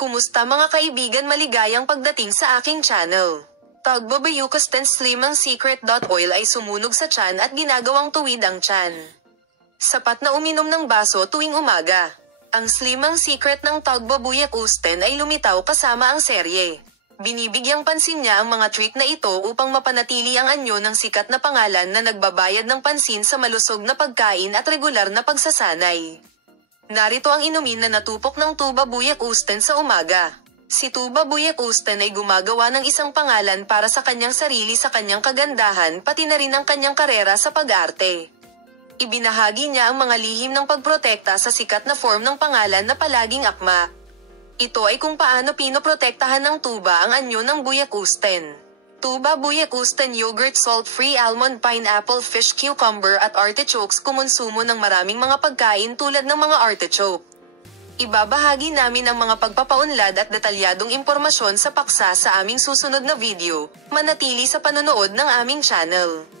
Kumusta mga kaibigan, maligayang pagdating sa aking channel. Tagbabayukasten Slimang Secret.oil ay sumunog sa tiyan at ginagawang tuwid ang tiyan. Sapat na uminom ng baso tuwing umaga. Ang Slimang Secret ng Tagbabayukasten ay lumitaw kasama ang serye. Binibigyang pansin niya ang mga trick na ito upang mapanatili ang anyo ng sikat na pangalan na nagbabayad ng pansin sa malusog na pagkain at regular na pagsasanay. Narito ang inumin na natupok ng Tagbabayukasten sa umaga. Si Tagbabayukasten ay gumagawa ng isang pangalan para sa kanyang sarili sa kanyang kagandahan, pati na rin ang kanyang karera sa pag-arte. Ibinahagi niya ang mga lihim ng pagprotekta sa sikat na form ng pangalan na palaging akma. Ito ay kung paano pinoprotektahan ng tuba ang anyo ng Bayukasten. Tagbabayukasten yogurt, salt-free almond, pineapple, fish, cucumber at artichokes. Kumonsumo ng maraming mga pagkain tulad ng mga artichoke. Ibabahagi namin ang mga pagpapaunlad at detalyadong impormasyon sa paksa sa aming susunod na video. Manatili sa panonood ng aming channel.